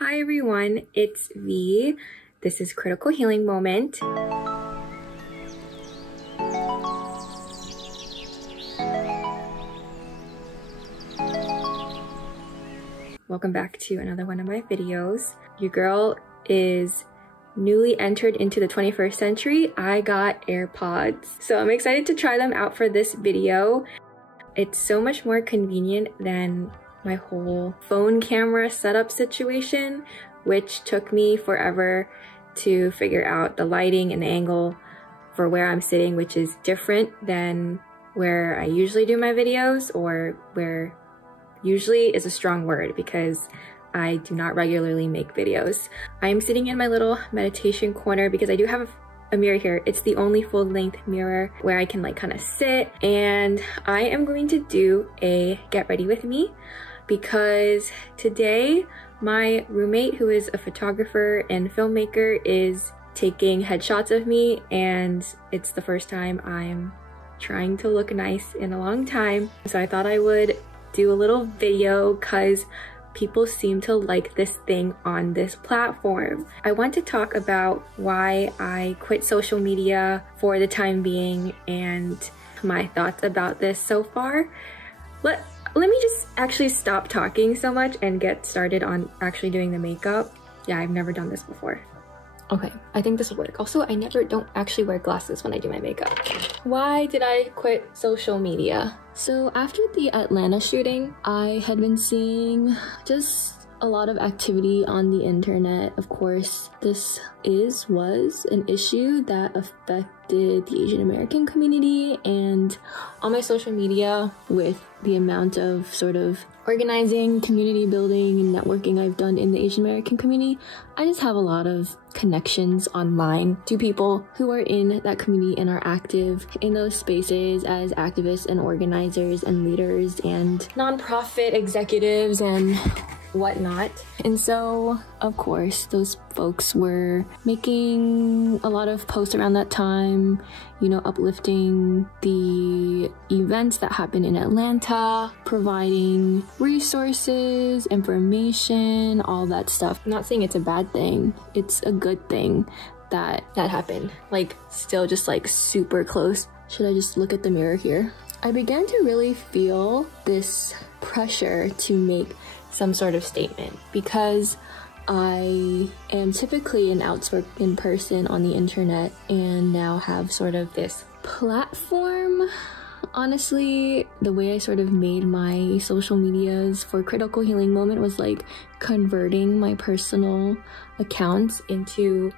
Hi everyone, it's V. This is Critical Healing Moment. Welcome back to another one of my videos. Your girl is newly entered into the 21st century. I got AirPods, so I'm excited to try them out for this video. It's so much more convenient than my whole phone camera setup situation, which took me forever to figure out the lighting and the angle for where I'm sitting, which is different than where I usually do my videos, or where usually is a strong word because I do not regularly make videos. I'm sitting in my little meditation corner because I do have a mirror here. It's the only full-length mirror where I can like kind of sit, and I am going to do a get ready with me because today my roommate, who is a photographer and filmmaker, is taking headshots of me, and it's the first time I'm trying to look nice in a long time. So I thought I would do a little video because people seem to like this thing on this platform. I want to talk about why I quit social media for the time being and my thoughts about this so far. Let me just actually stop talking so much and get started on actually doing the makeup. Yeah, I've never done this before. Okay, I think this will work. Also, I don't actually wear glasses when I do my makeup. Why did I quit social media? So after the Atlanta shooting, I had been seeing just a lot of activity on the internet. Of course, this was an issue that affected the Asian American community, and on my social media, with the amount of sort of organizing, community building, and networking I've done in the Asian American community, I just have a lot of connections online to people who are in that community and are active in those spaces as activists and organizers and leaders and nonprofit executives and whatnot. And so, of course, those folks were making a lot of posts around that time, you know, uplifting the events that happened in Atlanta, providing resources, information, all that stuff. I'm not saying it's a bad thing. It's a good thing that happened. Like, still just like super close. Should I just look at the mirror here? I began to really feel this pressure to make some sort of statement because I am typically an outspoken person on the internet and now have sort of this platform. Honestly, the way I sort of made my social medias for Critical Healing Moment was like converting my personal accounts into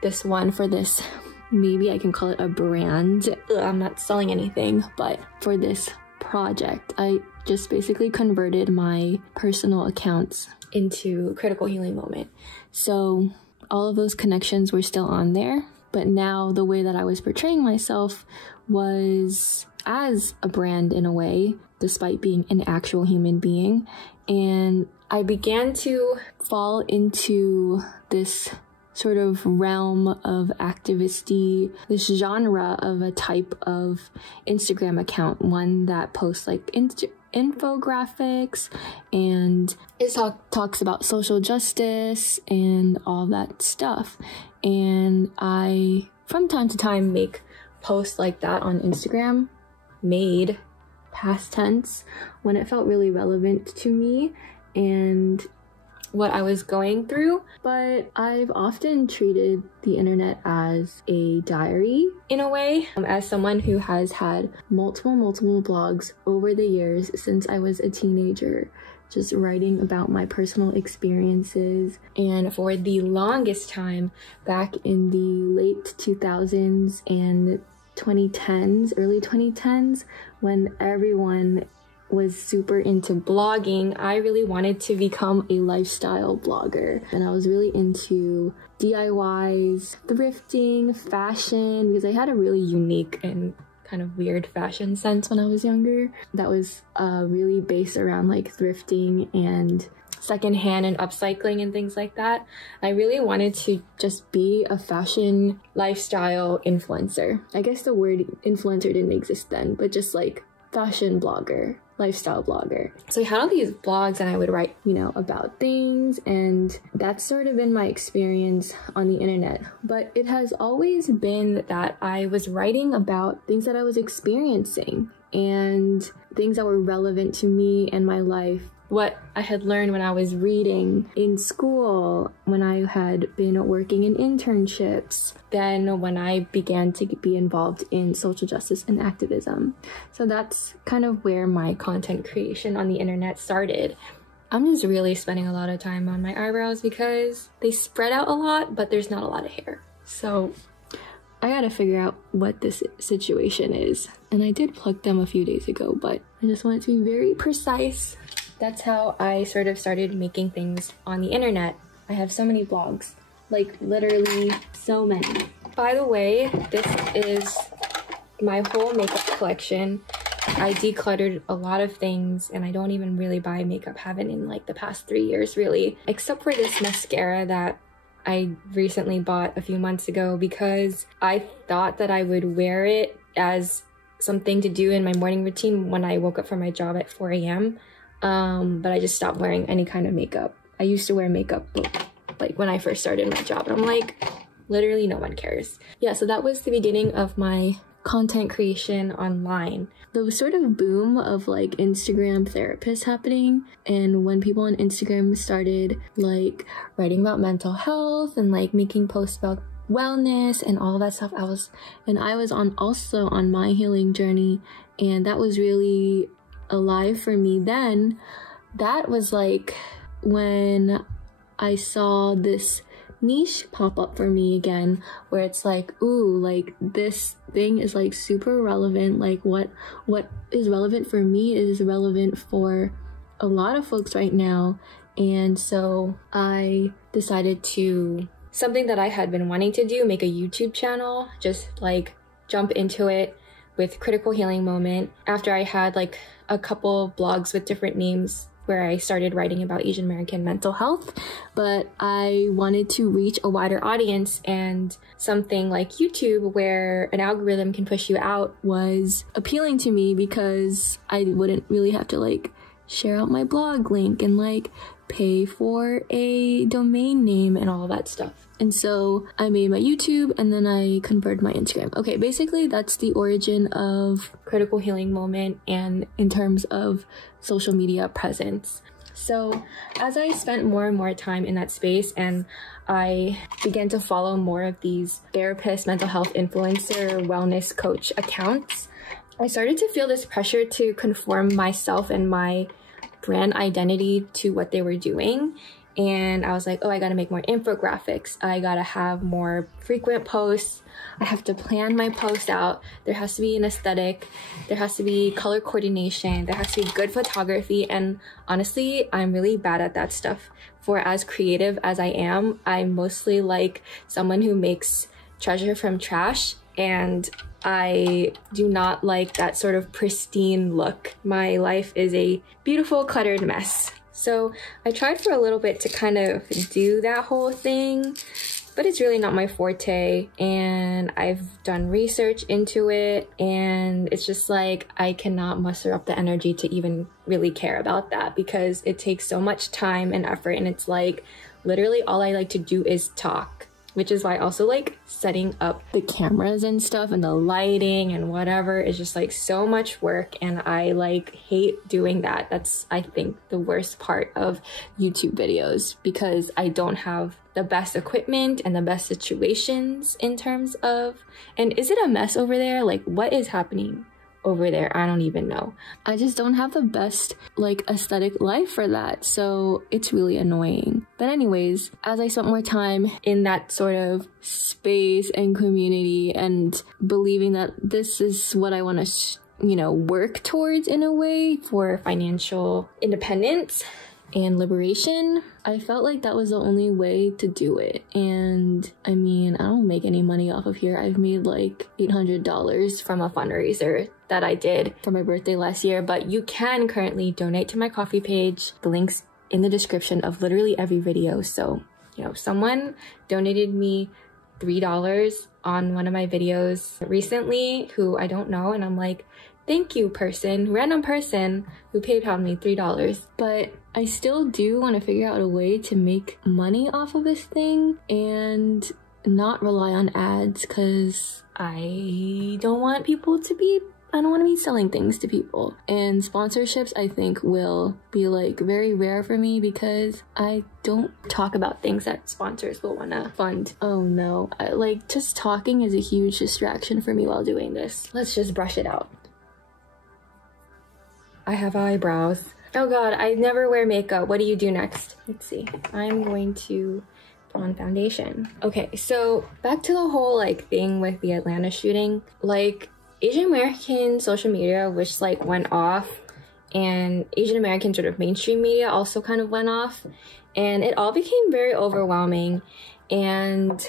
this one for this, maybe I can call it a brand. I'm not selling anything, but for this project, I just basically converted my personal accounts into Critical Healing Moment. So all of those connections were still on there, but now the way that I was portraying myself was as a brand in a way, despite being an actual human being. And I began to fall into this sort of realm of activisty, this genre of a type of Instagram account, one that posts like infographics and it talks about social justice and all that stuff. And I, from time to time, make posts like that on Instagram, made past tense, when it felt really relevant to me and what I was going through. But I've often treated the internet as a diary in a way, as someone who has had multiple blogs over the years since I was a teenager, just writing about my personal experiences. And for the longest time, back in the late 2000s and 2010s, early 2010s, when everyone was super into blogging, I really wanted to become a lifestyle blogger. And I was really into DIYs, thrifting, fashion, because I had a really unique and kind of weird fashion sense when I was younger. That was really based around like thrifting and secondhand and upcycling and things like that. I really wanted to just be a fashion lifestyle influencer. I guess the word influencer didn't exist then, but just like fashion blogger. lifestyle blogger. So I had all these blogs and I would write, you know, about things, and that's sort of been my experience on the internet. But it has always been that I was writing about things that I was experiencing and things that were relevant to me and my life. What I had learned when I was reading in school, when I had been working in internships, then when I began to be involved in social justice and activism. So that's kind of where my content creation on the internet started. I'm just really spending a lot of time on my eyebrows because they spread out a lot, but there's not a lot of hair. So I gotta figure out what this situation is. And I did pluck them a few days ago, but I just want it to be very precise. That's how I sort of started making things on the internet. I have so many blogs, like literally so many. By the way, this is my whole makeup collection. I decluttered a lot of things and I don't even really buy makeup, haven't in like the past 3 years really, except for this mascara that I recently bought a few months ago because I thought that I would wear it as something to do in my morning routine when I woke up from my job at 4 a.m. But I just stopped wearing any kind of makeup. I used to wear makeup like when I first started my job, and I'm like, literally no one cares. Yeah, so that was the beginning of my content creation online. The sort of boom of like Instagram therapists happening, and when people on Instagram started like writing about mental health and like making posts about wellness and all that stuff, I was also on my healing journey, and that was really alive for me then. That was like when I saw this niche pop up for me again, where it's like, ooh, like this thing is like super relevant. Like what is relevant for me is relevant for a lot of folks right now. And so I decided to, something that I had been wanting to do, make a YouTube channel, just like jump into it with Critical Healing Moment after I had like a couple blogs with different names where I started writing about Asian American mental health, but I wanted to reach a wider audience, and something like YouTube where an algorithm can push you out was appealing to me because I wouldn't really have to like share out my blog link and like pay for a domain name and all that stuff. And so I made my YouTube and then I converted my Instagram. Okay, basically that's the origin of Critical Healing Moment and in terms of social media presence. So as I spent more and more time in that space and I began to follow more of these therapist, mental health influencer, wellness coach accounts, I started to feel this pressure to conform myself and my brand identity to what they were doing. And I was like, oh, I gotta make more infographics. I gotta have more frequent posts. I have to plan my post out. There has to be an aesthetic. There has to be color coordination. There has to be good photography. And honestly, I'm really bad at that stuff. For as creative as I am, I'm mostly like someone who makes treasure from trash. And I do not like that sort of pristine look. My life is a beautiful, cluttered mess. So I tried for a little bit to kind of do that whole thing, but it's really not my forte, and I've done research into it, and it's just like I cannot muster up the energy to even really care about that because it takes so much time and effort, and it's like literally all I like to do is talk. Which is why also like setting up the cameras and stuff and the lighting and whatever is just like so much work, and I like hate doing that. That's, I think, the worst part of YouTube videos because I don't have the best equipment and the best situations in terms of, and is it a mess over there? Like what is happening over there? I don't even know. I just don't have the best like aesthetic life for that, so it's really annoying. But anyways, as I spent more time in that sort of space and community and believing that this is what I want to work towards in a way for financial independence and liberation, I felt like that was the only way to do it. And I mean, I don't make any money off of here. I've made like $800 from a fundraiser that I did for my birthday last year, but you can currently donate to my Ko-fi page. The link's in the description of literally every video. So, someone donated me $3 on one of my videos recently who I don't know, and I'm like, thank you person, random person who PayPal'd me $3. But I still do want to figure out a way to make money off of this thing and not rely on ads, because I don't want to be selling things to people. And sponsorships, I think, will be like very rare for me because I don't talk about things that sponsors will want to fund. Oh no, like just talking is a huge distraction for me while doing this. Let's just brush it out. I have eyebrows. Oh god, I never wear makeup. What do you do next? Let's see. I'm going to put on foundation. Okay, so back to the whole like thing with the Atlanta shooting. Like, Asian American social media, which like went off, and Asian American sort of mainstream media also kind of went off, and it all became very overwhelming. And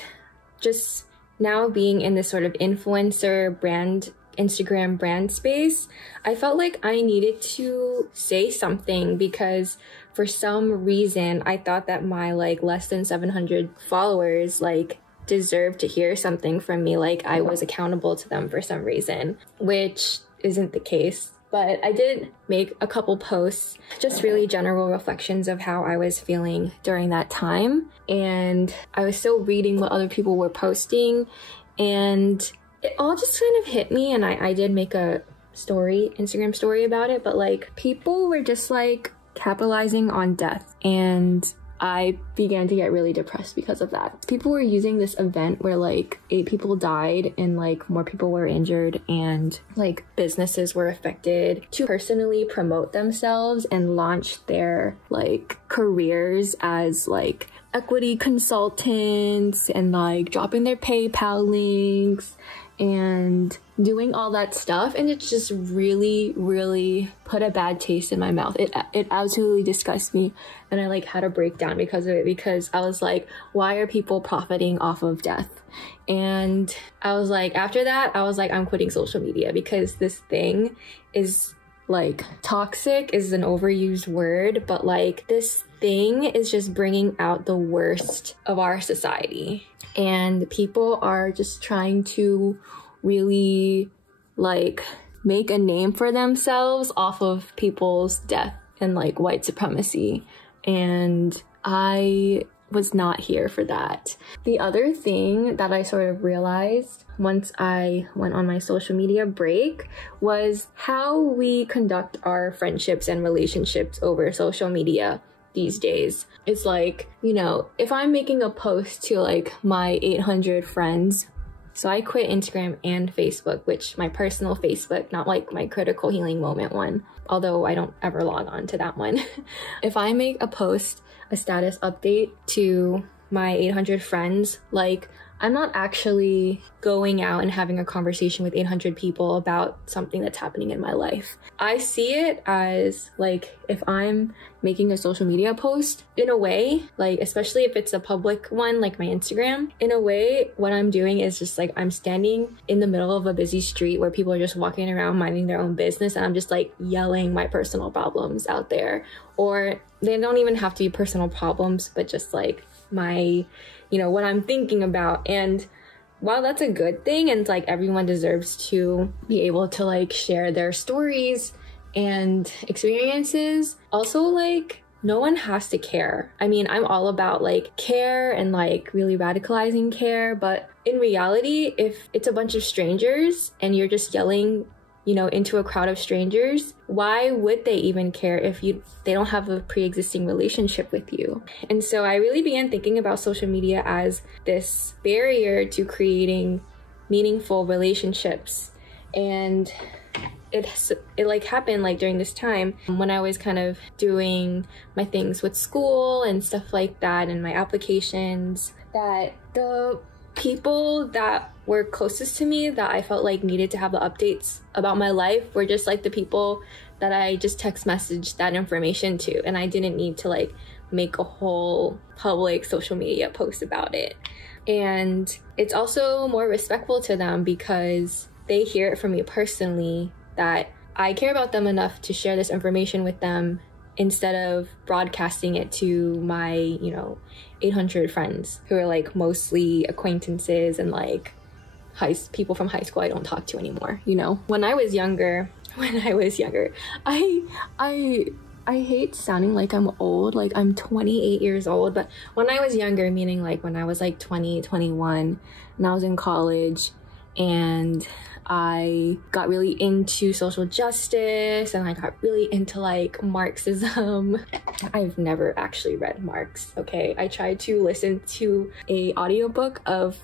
just now being in this sort of influencer brand, Instagram brand space, I felt like I needed to say something, because for some reason I thought that my like less than 700 followers like deserved to hear something from me, like I was accountable to them for some reason, which isn't the case. But I did make a couple posts, just really general reflections of how I was feeling during that time. And I was still reading what other people were posting, and it all just kind of hit me. And I did make a Instagram story about it, but like people were just like capitalizing on death, and I began to get really depressed because of that. People were using this event where like 8 people died and like more people were injured, and like businesses were affected, to personally promote themselves and launch their like careers as like equity consultants, and like dropping their PayPal links and doing all that stuff. And it just really put a bad taste in my mouth. It absolutely disgusts me, and I like had a breakdown because of it, because I was like, why are people profiting off of death? And I was like, after that I was like, I'm quitting social media, because this thing is like, toxic is an overused word, but like this thing is just bringing out the worst of our society. And people are just trying to really like make a name for themselves off of people's death and like white supremacy. And I was not here for that. The other thing that I sort of realized once I went on my social media break was how we conduct our friendships and relationships over social media these days. It's like, you know, if I'm making a post to like my 800 friends, so I quit Instagram and Facebook, which my personal Facebook, not like my critical healing moment one, although I don't ever log on to that one. If I make a post, a status update to my 800 friends, like I'm not actually going out and having a conversation with 800 people about something that's happening in my life. I see it as like, if I'm making a social media post, in a way, like especially if it's a public one like my Instagram, in a way what I'm doing is just like I'm standing in the middle of a busy street where people are just walking around minding their own business, and I'm just like yelling my personal problems out there. Or they don't even have to be personal problems, but just like my, you know, what I'm thinking about. And while that's a good thing, and like everyone deserves to be able to like share their stories and experiences, also like no one has to care. I mean, I'm all about like care and like really radicalizing care, but in reality, if it's a bunch of strangers and you're just yelling, you know, into a crowd of strangers, why would they even care if they don't have a pre-existing relationship with you? And so I really began thinking about social media as this barrier to creating meaningful relationships. And it like happened like during this time when I was kind of doing my things with school and stuff like that, and my applications, that the people that were closest to me that I felt like needed to have the updates about my life were just like the people that I just text messaged that information to, and I didn't need to like make a whole public social media post about it. And it's also more respectful to them because they hear it from me personally that I care about them enough to share this information with them, instead of broadcasting it to my, you know, 800 friends who are like mostly acquaintances and like people from high school I don't talk to anymore, you know? When I was younger, I hate sounding like I'm old, like I'm 28 years old, but when I was younger, meaning like when I was like 20, 21, and I was in college, and I got really into social justice, and I got really into like Marxism. I've never actually read Marx, okay? I tried to listen to a audiobook of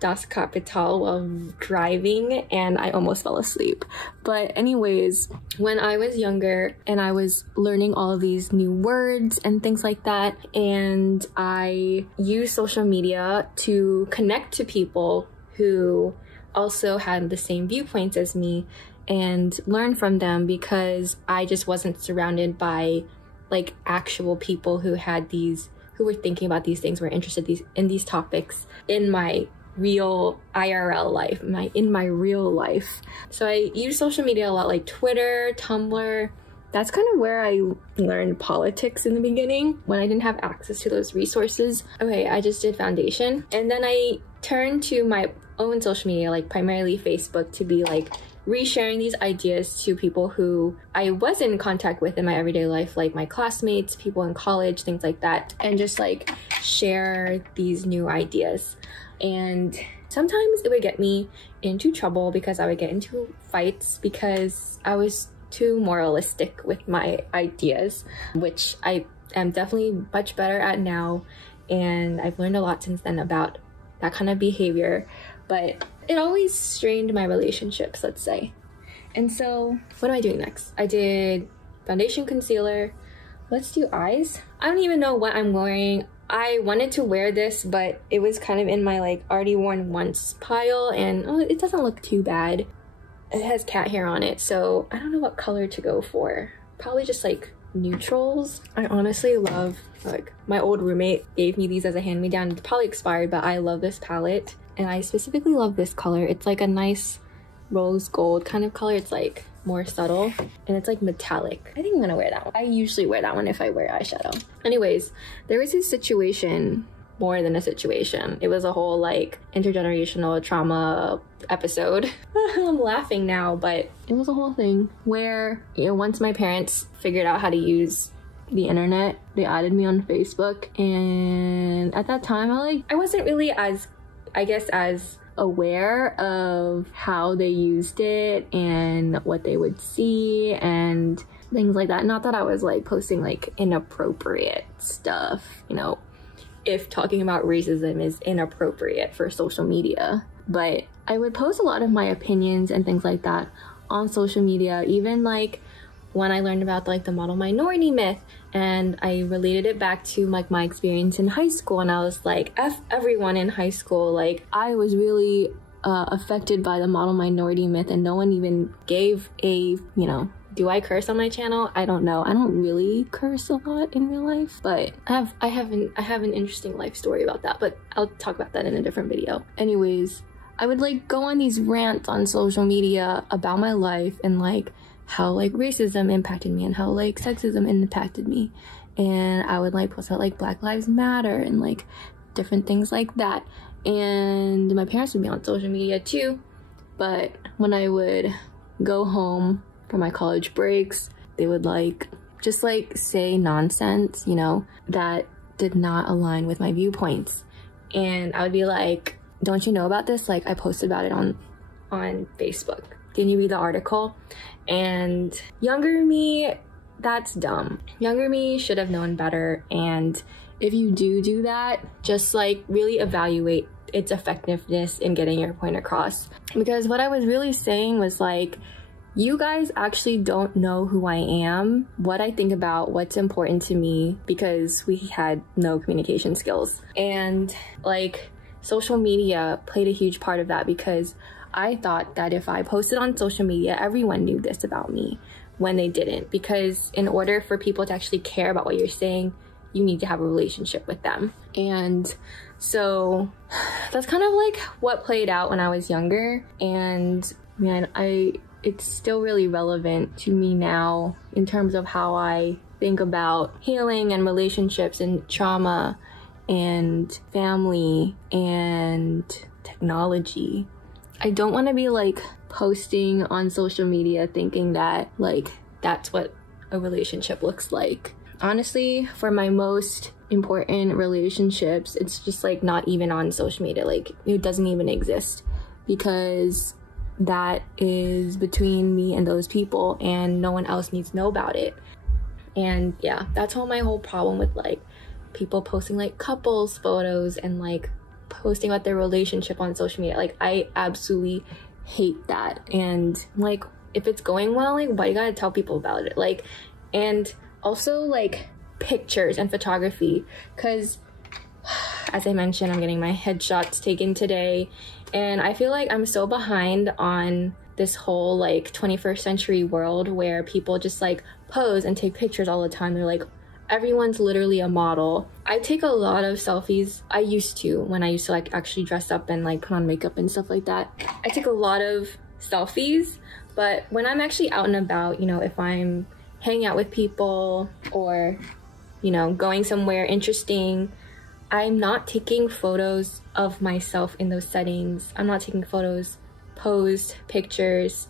Das Kapital while driving, and I almost fell asleep. But anyways, when I was younger and I was learning all of these new words and things like that, and I used social media to connect to people who also had the same viewpoints as me and learn from them, because I just wasn't surrounded by like actual people who were thinking about these things, were interested in these topics in my real IRL life, in my real life. So I use social media a lot, like Twitter, Tumblr. That's kind of where I learned politics in the beginning, when I didn't have access to those resources. Okay, I just did foundation, and then I turned to my own social media, like primarily Facebook, to be like resharing these ideas to people who I was in contact with in my everyday life, like my classmates, people in college, things like that, and just like share these new ideas. And sometimes it would get me into trouble, because I would get into fights because I was too moralistic with my ideas, which I am definitely much better at now, and I've learned a lot since then about that kind of behavior, but it always strained my relationships, let's say. And so what am I doing next? I did foundation, concealer. Let's do eyes. I don't even know what I'm wearing. I wanted to wear this, but it was kind of in my like already worn once pile, and it doesn't look too bad. It has cat hair on it, so I don't know what color to go for. Probably just like neutrals. I honestly love, like, my old roommate gave me these as a hand-me-down. It's probably expired, but I love this palette, and I specifically love this color. It's like a nice rose gold kind of color. It's like more subtle, and it's like metallic. I think I'm gonna wear that one. I usually wear that one if I wear eyeshadow. Anyways, there was this situation, more than a situation. It was a whole like intergenerational trauma episode. I'm laughing now, but it was a whole thing where, you know, once my parents figured out how to use the internet, they added me on Facebook, and at that time I wasn't really as aware of how they used it and what they would see and things like that. Not that I was like posting like inappropriate stuff, you know, if talking about racism is inappropriate for social media, but I would post a lot of my opinions and things like that on social media. Even like when I learned about like the model minority myth, and I related it back to like my experience in high school, and I was like, F everyone in high school. Like, I was really affected by the model minority myth, and no one even gave a, you know, do I curse on my channel? I don't know. I don't really curse a lot in real life, but I have an interesting life story about that, but I'll talk about that in a different video. Anyways, I would like go on these rants on social media about my life, and like how like racism impacted me and how like sexism impacted me, and I would like post out like Black Lives Matter and like different things like that. And my parents would be on social media too, but when I would go home for my college breaks, they would like just like say nonsense, you know, that did not align with my viewpoints, and I would be like, don't you know about this? Like, I posted about it on Facebook. Can you read the article? And younger me, that's dumb. Younger me should have known better, and if you do that, just like really evaluate its effectiveness in getting your point across. Because what I was really saying was like, you guys actually don't know who I am, what I think about, what's important to me, because we had no communication skills. And like, social media played a huge part of that, because I thought that if I posted on social media, everyone knew this about me, when they didn't. Because in order for people to actually care about what you're saying, you need to have a relationship with them. And so that's kind of like what played out when I was younger. And man, it's still really relevant to me now in terms of how I think about healing and relationships and trauma and family and technology I don't want to be like posting on social media thinking that like that's what a relationship looks like. Honestly, for my most important relationships, it's just like not even on social media. Like it doesn't even exist, because that is between me and those people and no one else needs to know about it. And yeah, that's all my whole problem with like people posting like couples photos and like posting about their relationship on social media. Like I absolutely hate that. And like if it's going well, like why you gotta tell people about it? Like, and also like pictures and photography, because as I mentioned, I'm getting my headshots taken today, and I feel like I'm so behind on this whole like 21st century world where people just like pose and take pictures all the time. They're like, everyone's literally a model. I take a lot of selfies. I used to, when I used to like actually dress up and like put on makeup and stuff like that. I take a lot of selfies, but when I'm actually out and about, you know, if I'm hanging out with people or, you know, going somewhere interesting, I'm not taking photos of myself in those settings. I'm not taking photos, posed pictures,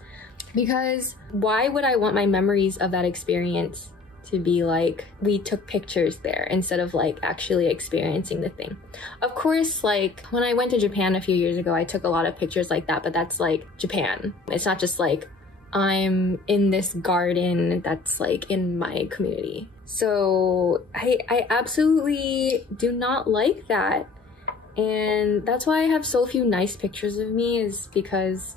because why would I want my memories of that experience to be like we took pictures there instead of like actually experiencing the thing? Of course, like when I went to Japan a few years ago, I took a lot of pictures like that, but that's like Japan. It's not just like I'm in this garden that's like in my community. So I absolutely do not like that. And that's why I have so few nice pictures of me, is because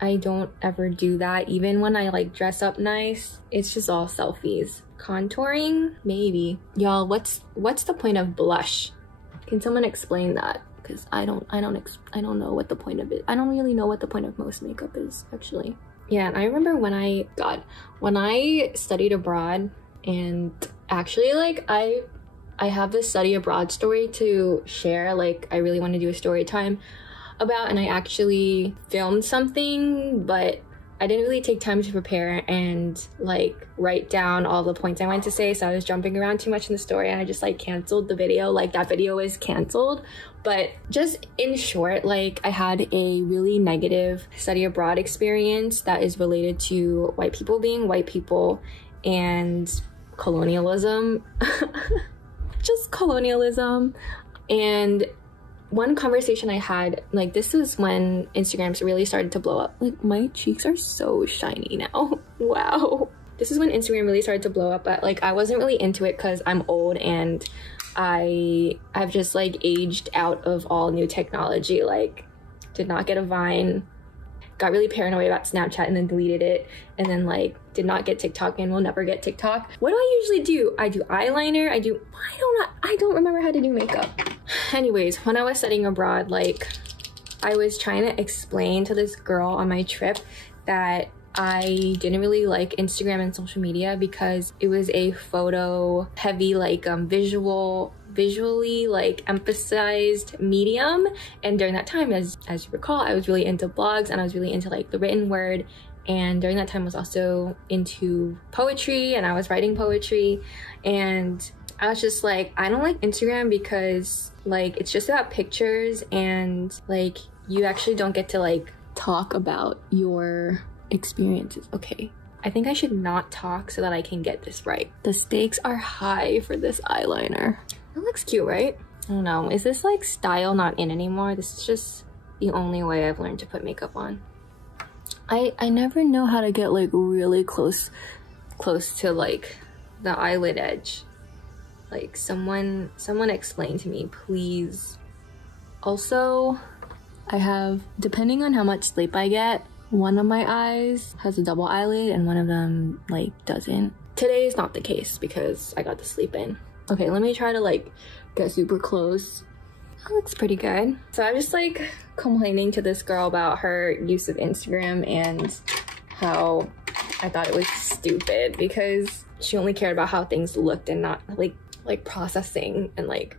I don't ever do that. Even when I like dress up nice, it's just all selfies. Contouring, maybe. Y'all, what's the point of blush? Can someone explain that? Because I don't know what the point of it. I don't really know what the point of most makeup is, actually. Yeah, and I remember when I studied abroad, and actually like I have this study abroad story to share. Like I really want to do a story time about, and I actually filmed something, but I didn't really take time to prepare and like write down all the points I wanted to say, so I was jumping around too much in the story and I just like canceled the video. Like that video is canceled. But just in short, like I had a really negative study abroad experience that is related to white people being white people and colonialism. Just colonialism. And one conversation I had, like this was when Instagrams really started to blow up. Like my cheeks are so shiny now. Wow. This is when Instagram really started to blow up, but like I wasn't really into it because I'm old and I've just like aged out of all new technology. Like did not get a Vine, got really paranoid about Snapchat and then deleted it, and then like did not get TikTok and will never get TikTok. What do I usually do? I do eyeliner. I don't remember how to do makeup. Anyways, when I was studying abroad, like I was trying to explain to this girl on my trip that I didn't really like Instagram and social media because it was a photo heavy, like visually like emphasized medium. And during that time, as you recall, I was really into blogs and I was really into like the written word. And during that time I was also into poetry and I was writing poetry. And I was just like, I don't like Instagram because like it's just about pictures and like you actually don't get to like talk about your experiences. Okay, I think I should not talk so that I can get this right. The stakes are high for this eyeliner. It looks cute, right? I don't know, is this like style not in anymore? This is just the only way I've learned to put makeup on. I never know how to get like really close to like the eyelid edge. Like someone explain to me, please. Also, I have, depending on how much sleep I get, one of my eyes has a double eyelid and one of them like doesn't. Today is not the case because I got to sleep in. Okay, let me try to like get super close. That looks pretty good. So I was just like complaining to this girl about her use of Instagram and how I thought it was stupid because she only cared about how things looked and not like processing and like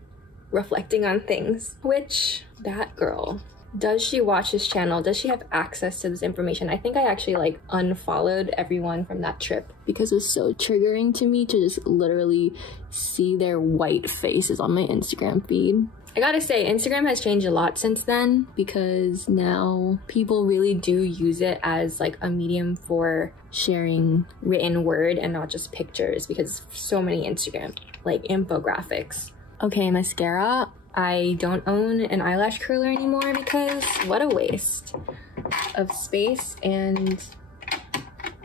reflecting on things. Which, that girl, does she watch this channel? Does she have access to this information? I think I actually like unfollowed everyone from that trip because it was so triggering to me to just literally see their white faces on my Instagram feed. I gotta say, Instagram has changed a lot since then, because now people really do use it as like a medium for sharing written word and not just pictures, because so many Instagram like infographics. Okay, mascara. I don't own an eyelash curler anymore because what a waste of space and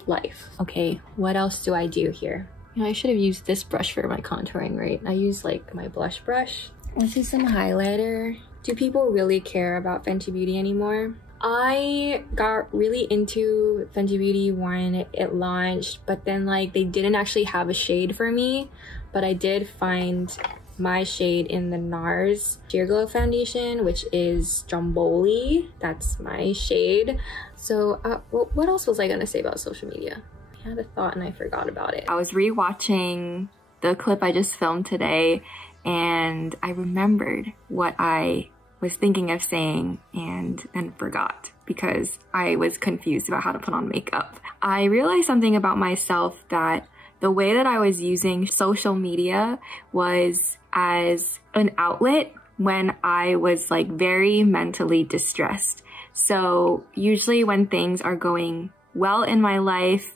life. Okay, what else do I do here? You know, I should have used this brush for my contouring, right? I use like my blush brush. Let's do some highlighter. Do people really care about Fenty Beauty anymore? I got really into Fenty Beauty when it launched, but then like they didn't actually have a shade for me, but I did find my shade in the NARS Sheer Glow foundation, which is Stromboli. That's my shade. So what else was I gonna say about social media? I had a thought and I forgot about it. I was rewatching the clip I just filmed today, and I remembered what I was thinking of saying and then forgot because I was confused about how to put on makeup. I realized something about myself, that the way that I was using social media was as an outlet when I was like very mentally distressed. So usually when things are going well in my life,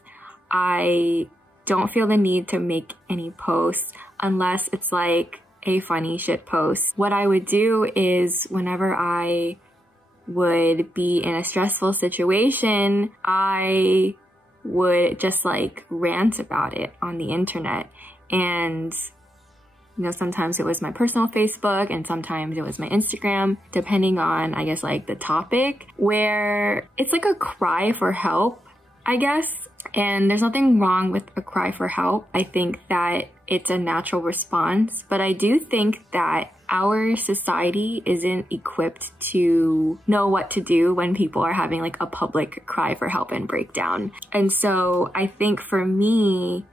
I don't feel the need to make any posts unless it's like a funny shit post. What I would do is whenever I would be in a stressful situation, I would just like rant about it on the internet. And you know, sometimes it was my personal Facebook and sometimes it was my Instagram, depending on, I guess, like the topic, where it's like a cry for help, I guess. And there's nothing wrong with a cry for help. I think that it's a natural response, but I do think that our society isn't equipped to know what to do when people are having like a public cry for help and breakdown. And so I think for me,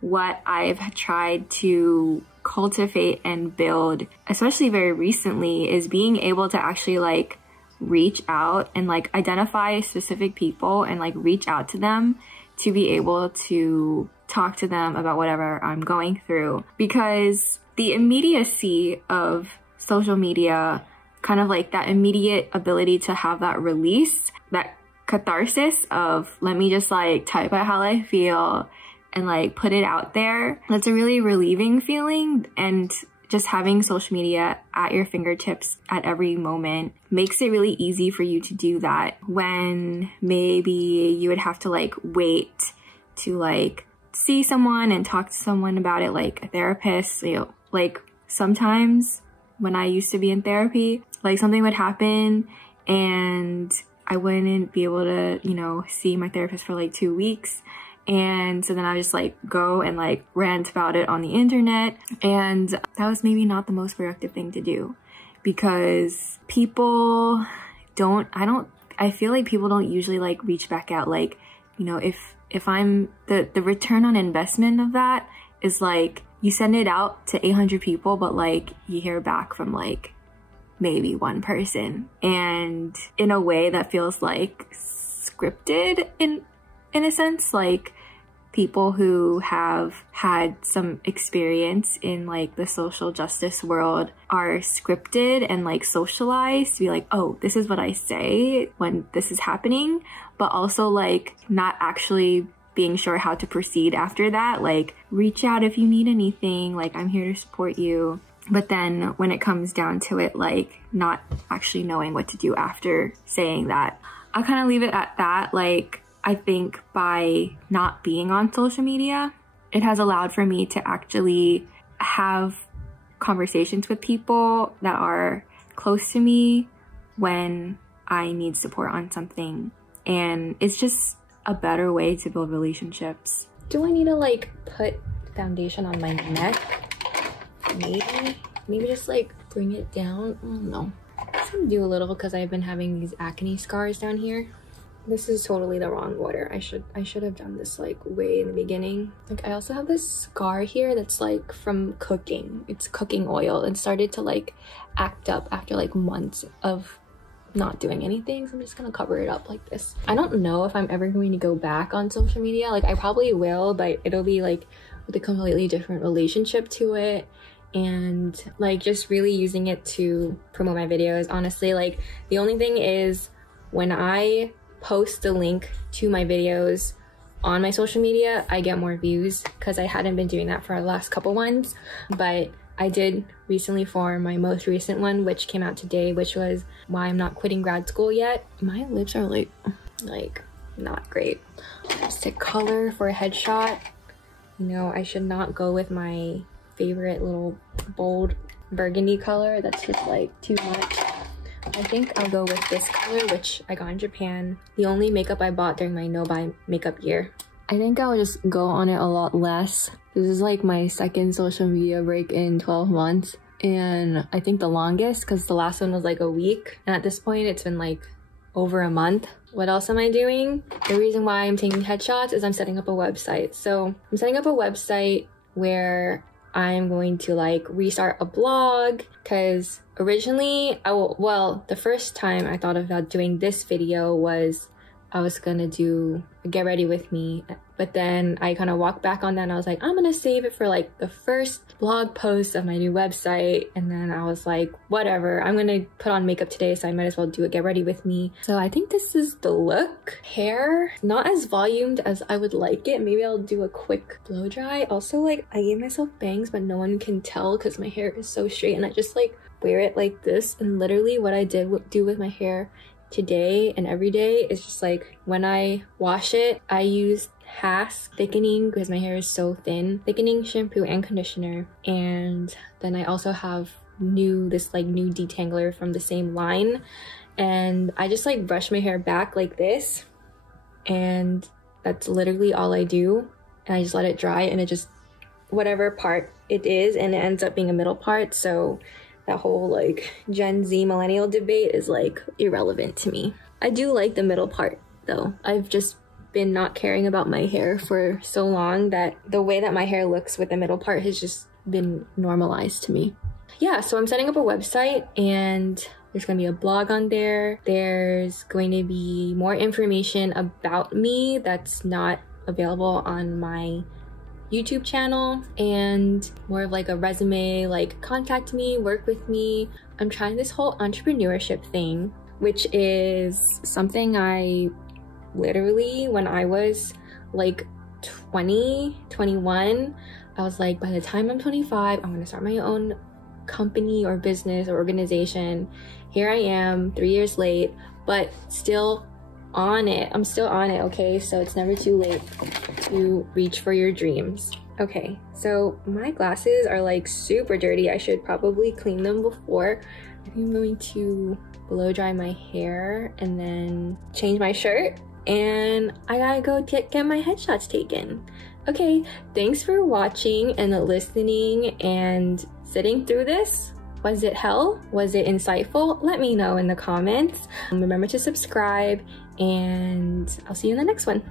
what I've tried to cultivate and build, especially very recently, is being able to actually like reach out and like identify specific people and like reach out to them to be able to talk to them about whatever I'm going through. Because the immediacy of social media, kind of like that immediate ability to have that release, that catharsis of let me just like type out how I feel and like put it out there, that's a really relieving feeling. And just having social media at your fingertips at every moment makes it really easy for you to do that when maybe you would have to like wait to like see someone and talk to someone about it, like a therapist. You know, like sometimes when I used to be in therapy, like something would happen and I wouldn't be able to, you know, see my therapist for like 2 weeks. And so then I would just like go and like rant about it on the internet. And that was maybe not the most productive thing to do, because people don't, I feel like people don't usually like reach back out. Like, you know, if I'm, the return on investment of that is like, you send it out to 800 people, but like you hear back from like maybe one person. And in a way that feels like scripted in a sense, like people who have had some experience in like the social justice world are scripted and like socialized to be like, oh, this is what I say when this is happening, but also like not actually being sure how to proceed after that. Like, reach out if you need anything, like I'm here to support you. But then when it comes down to it, like not actually knowing what to do after saying that. I'll kind of leave it at that. Like, I think by not being on social media, it has allowed for me to actually have conversations with people that are close to me when I need support on something. And it's just a better way to build relationships. Do I need to like put foundation on my neck? Maybe just like bring it down. I don't know. I'm gonna do a little because I've been having these acne scars down here. This is totally the wrong order. I should have done this like way in the beginning. Like, I also have this scar here that's like from cooking. It's cooking oil and started to like act up after like months of not doing anything. So I'm just gonna cover it up like this. I don't know if I'm ever going to go back on social media. Like, I probably will, but it'll be like with a completely different relationship to it. and like just really using it to promote my videos. Honestly, like the only thing is when I post the link to my videos on my social media, I get more views because I hadn't been doing that for the last couple ones. But I did recently for my most recent one, which came out today, which was why I'm not quitting grad school yet. My lips are like not great. Lipstick color for a headshot. You know, I should not go with my favorite little bold burgundy color. That's just like too much. I think I'll go with this color, which I got in Japan. The only makeup I bought during my no-buy makeup year. I think I'll just go on it a lot less. This is like my second social media break in 12 months. And I think the longest, because the last one was like a week. And at this point, it's been like over a month. What else am I doing? The reason why I'm taking headshots is I'm setting up a website. So I'm setting up a website where I'm going to like restart a blog, because originally the first time I thought about doing this video was I was gonna do a get ready with me, but then I kind of walked back on that and I was like, I'm gonna save it for like the first blog post of my new website. And then I was like, whatever, I'm gonna put on makeup today, so I might as well do a get ready with me. So I think this is the look. Hair, not as volumed as I would like it. Maybe I'll do a quick blow dry. Also, like, I gave myself bangs, but no one can tell because my hair is so straight and I just like wear it like this. And literally what I did do with my hair today and every day is just like, when I wash it, I use Hask thickening because my hair is so thin. Thickening shampoo and conditioner. And then I also have this new detangler from the same line. And I just like brush my hair back like this. And that's literally all I do. And I just let it dry, and it just, whatever part it is, and it ends up being a middle part. So that whole like Gen Z millennial debate is like irrelevant to me. I do like the middle part though. I've just been not caring about my hair for so long that the way that my hair looks with the middle part has just been normalized to me. Yeah, so I'm setting up a website and there's gonna be a blog on there. There's going to be more information about me that's not available on my YouTube channel, and more of like a resume, like contact me, work with me. I'm trying this whole entrepreneurship thing, which is something I literally, when I was like 20, 21, I was like, by the time I'm 25, I'm gonna start my own company or business or organization. Here I am 3 years late, but still on it. I'm still on it, okay? So it's never too late to reach for your dreams. Okay, so my glasses are like super dirty. I should probably clean them before. I think I'm going to blow dry my hair and then change my shirt, and I gotta go get my headshots taken. Okay, thanks for watching and listening and sitting through this. Was it hell? Was it insightful? Let me know in the comments. Remember to subscribe, and I'll see you in the next one.